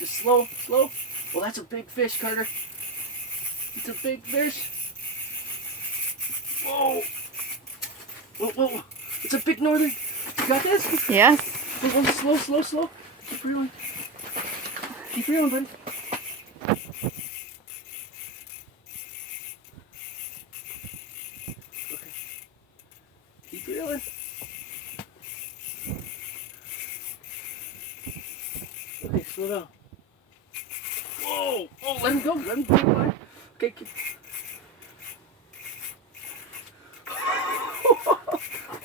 Just slow, slow. Well, that's a big fish, Carter. It's a big fish. Whoa. Whoa, whoa. It's a big northern. You got this? Yes. Whoa, whoa, slow, slow, slow. Keep reeling. Keep reeling, buddy. Okay. Keep reeling. Okay, slow down. Whoa! Oh, let him go. Let him go. Bye. Okay. Keep...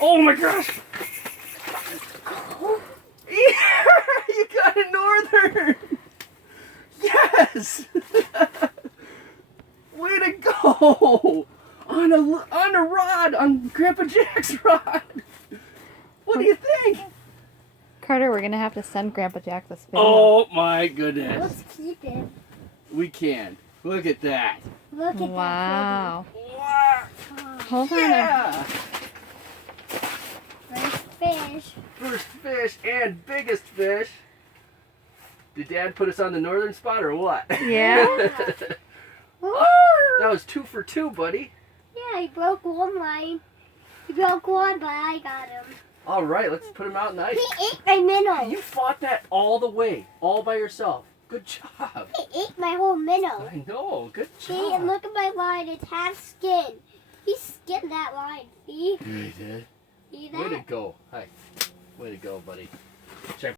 Oh my gosh! Yeah, you got a northern. Yes. Way to go! On a rod, on Grandpa Jack's rod. What do you think? Carter, we're gonna have to send Grandpa Jack this video. Oh my goodness. Let's keep it. We can. Look at that. Look at Wow. Wow. that. Hold on. Yeah. First fish. First fish and biggest fish. Did Dad put us on the northern spot or what? Yeah. That was 2 for 2, buddy. Yeah, he broke one line. He broke one, but I got him. All right, let's put him out in the ice. He ate my minnow. You fought that all the way, all by yourself. Good job. He ate my whole minnow. I know. Good See, job. and look at my line. It's half skin. He skinned that line. See? You did. See Way to that? go. Hi. Way to go, buddy. Check.